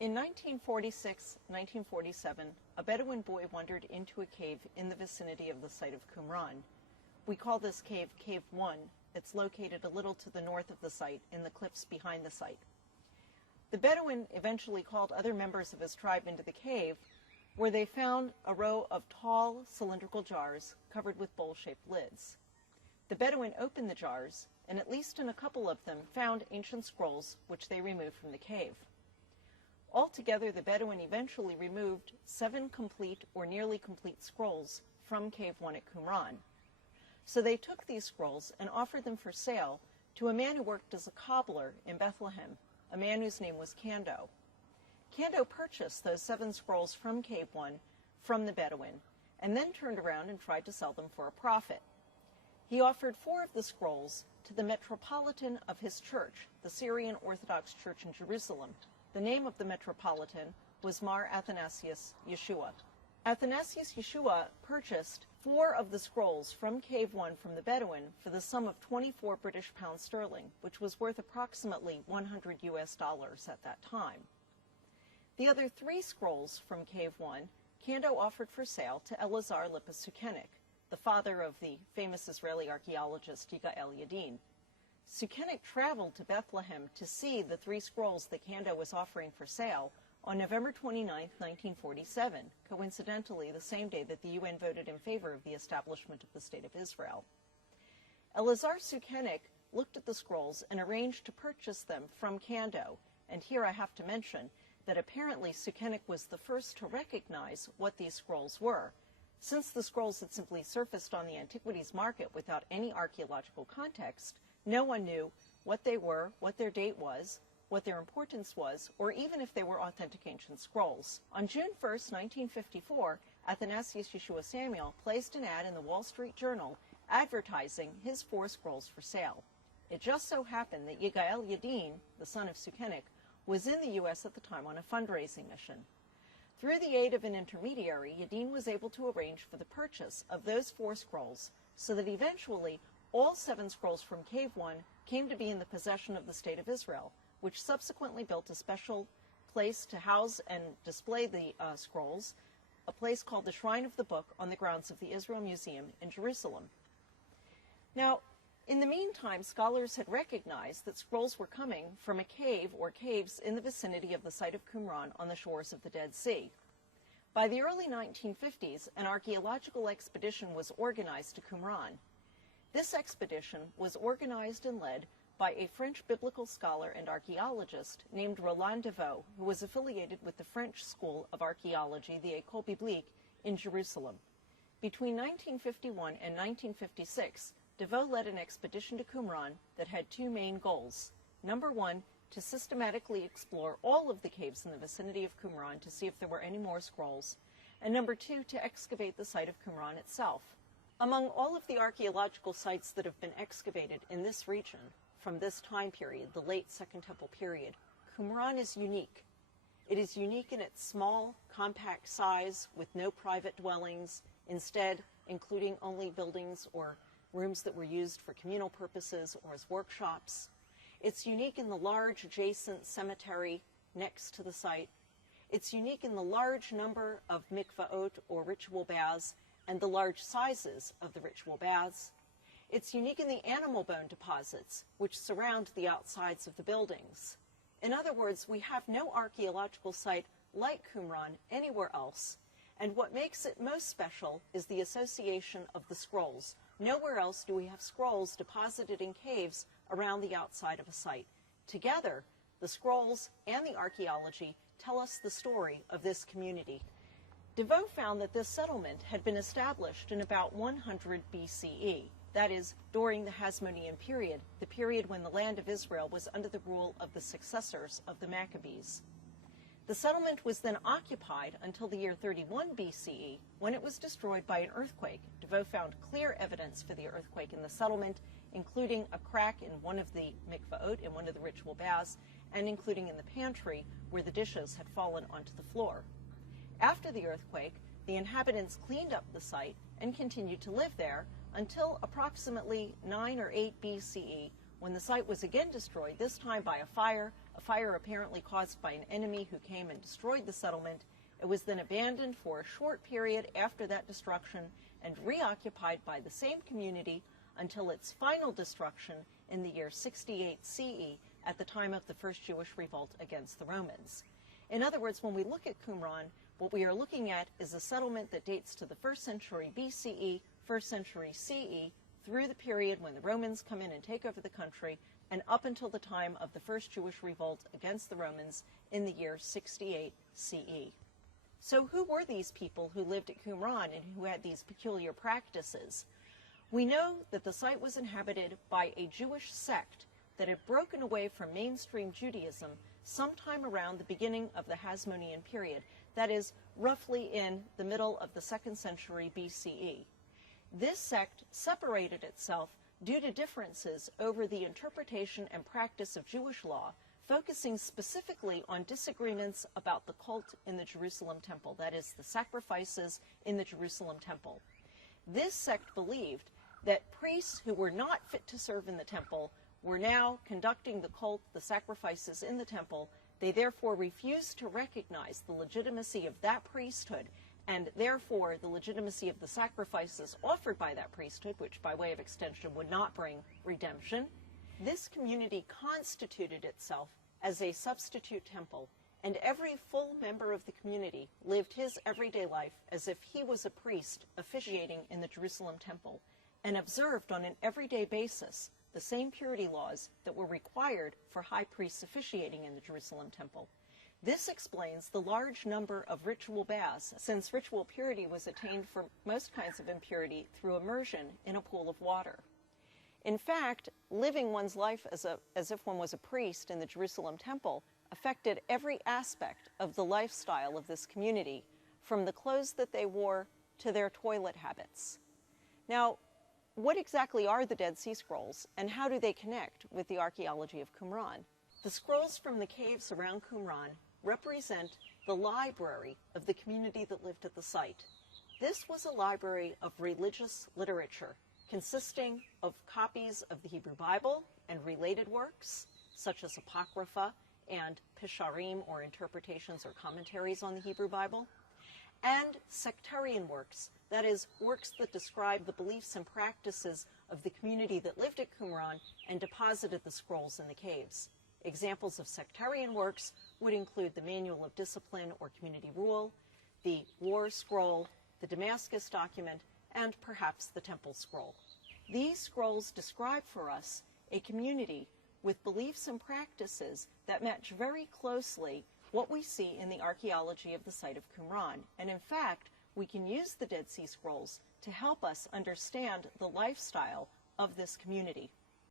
In 1946-1947, a Bedouin boy wandered into a cave in the vicinity of the site of Qumrán. We call this cave Cave 1. It's located a little to the north of the site in the cliffs behind the site. The Bedouin eventually called other members of his tribe into the cave, where they found a row of tall cylindrical jars covered with bowl-shaped lids. The Bedouin opened the jars, and at least in a couple of them found ancient scrolls which they removed from the cave. Altogether, the Bedouin eventually removed 7 complete or nearly complete scrolls from Cave 1 at Qumrán. So they took these scrolls and offered them for sale to a man who worked as a cobbler in Bethlehem, a man whose name was Kando. Kando purchased those 7 scrolls from Cave 1 from the Bedouin, and then turned around and tried to sell them for a profit. He offered 4 of the scrolls to the metropolitan of his church, the Syrian Orthodox Church in Jerusalem. The name of the metropolitan was Mar Athanasius Yeshua. Athanasius Yeshua purchased 4 of the scrolls from Cave 1 from the Bedouin for the sum of 24 British pounds sterling, which was worth approximately $100 at that time. The other 3 scrolls from Cave 1, Kando offered for sale to Elazar Lippus Sukenik, the father of the famous Israeli archaeologist Yigael Yadin. Sukenik traveled to Bethlehem to see the 3 scrolls that Kando was offering for sale on November 29, 1947, coincidentally the same day that the UN voted in favor of the establishment of the State of Israel. Elazar Sukenik looked at the scrolls and arranged to purchase them from Kando, and here I have to mention that apparently Sukenik was the first to recognize what these scrolls were. Since the scrolls had simply surfaced on the antiquities market without any archaeological context, no one knew what they were, what their date was, what their importance was, or even if they were authentic ancient scrolls. On June 1, 1954, Athanasius Yeshua Samuel placed an ad in the Wall Street Journal advertising his 4 scrolls for sale. It just so happened that Yigael Yadin, the son of Sukenik, was in the U.S. at the time on a fundraising mission. Through the aid of an intermediary, Yadin was able to arrange for the purchase of those 4 scrolls so that eventually all 7 scrolls from Cave 1 came to be in the possession of the State of Israel, which subsequently built a special place to house and display the scrolls, a place called the Shrine of the Book on the grounds of the Israel Museum in Jerusalem. Now, in the meantime, scholars had recognized that scrolls were coming from a cave or caves in the vicinity of the site of Qumrán on the shores of the Dead Sea. By the early 1950s, an archaeological expedition was organized to Qumrán. This expedition was organized and led by a French biblical scholar and archaeologist named Roland Devaux, who was affiliated with the French School of Archaeology, the École Biblique, in Jerusalem. Between 1951 and 1956, Devaux led an expedition to Qumrán that had 2 main goals. Number 1, to systematically explore all of the caves in the vicinity of Qumrán to see if there were any more scrolls, and number 2, to excavate the site of Qumrán itself. Among all of the archaeological sites that have been excavated in this region from this time period, the late Second Temple period, Qumrán is unique. It is unique in its small, compact size with no private dwellings, instead including only buildings or rooms that were used for communal purposes or as workshops. It's unique in the large adjacent cemetery next to the site. It's unique in the large number of mikvaot or ritual baths and the large sizes of the ritual baths. It's unique in the animal bone deposits which surround the outsides of the buildings. In other words, we have no archaeological site like Qumrán anywhere else, and what makes it most special is the association of the scrolls. Nowhere else do we have scrolls deposited in caves around the outside of a site. Together, the scrolls and the archaeology tell us the story of this community. Devaux found that this settlement had been established in about 100 BCE, that is, during the Hasmonean period, the period when the land of Israel was under the rule of the successors of the Maccabees. The settlement was then occupied until the year 31 BCE, when it was destroyed by an earthquake. Devaux found clear evidence for the earthquake in the settlement, including a crack in one of the mikvaot, in one of the ritual baths, and including in the pantry, where the dishes had fallen onto the floor. After the earthquake, the inhabitants cleaned up the site and continued to live there until approximately 9 or 8 BCE, when the site was again destroyed, this time by a fire apparently caused by an enemy who came and destroyed the settlement. It was then abandoned for a short period after that destruction and reoccupied by the same community until its final destruction in the year 68 CE at the time of the first Jewish revolt against the Romans. In other words, when we look at Qumrán, what we are looking at is a settlement that dates to the 1st century BCE, 1st century CE, through the period when the Romans come in and take over the country, and up until the time of the first Jewish revolt against the Romans in the year 68 CE. So who were these people who lived at Qumrán and who had these peculiar practices? We know that the site was inhabited by a Jewish sect that had broken away from mainstream Judaism sometime around the beginning of the Hasmonean period, that is, roughly in the middle of the 2nd century BCE. This sect separated itself due to differences over the interpretation and practice of Jewish law, focusing specifically on disagreements about the cult in the Jerusalem temple, that is, the sacrifices in the Jerusalem temple. This sect believed that priests who were not fit to serve in the temple were now conducting the cult, the sacrifices in the temple. They therefore refused to recognize the legitimacy of that priesthood and therefore the legitimacy of the sacrifices offered by that priesthood, which by way of extension would not bring redemption. This community constituted itself as a substitute temple, and every full member of the community lived his everyday life as if he was a priest officiating in the Jerusalem temple, and observed on an everyday basis the same purity laws that were required for high priests officiating in the Jerusalem temple. This explains the large number of ritual baths, since ritual purity was attained for most kinds of impurity through immersion in a pool of water. In fact, living one's life as if one was a priest in the Jerusalem temple affected every aspect of the lifestyle of this community, from the clothes that they wore to their toilet habits. Now, what exactly are the Dead Sea Scrolls, and how do they connect with the archaeology of Qumrán? The scrolls from the caves around Qumrán represent the library of the community that lived at the site. This was a library of religious literature, consisting of copies of the Hebrew Bible and related works, such as Apocrypha and Pisharim, or interpretations or commentaries on the Hebrew Bible, and sectarian works, that is, works that describe the beliefs and practices of the community that lived at Qumrán and deposited the scrolls in the caves. Examples of sectarian works would include the Manual of Discipline or Community Rule, the War Scroll, the Damascus document, and perhaps the Temple Scroll. These scrolls describe for us a community with beliefs and practices that match very closely what we see in the archaeology of the site of Qumrán. And in fact, we can use the Dead Sea Scrolls to help us understand the lifestyle of this community.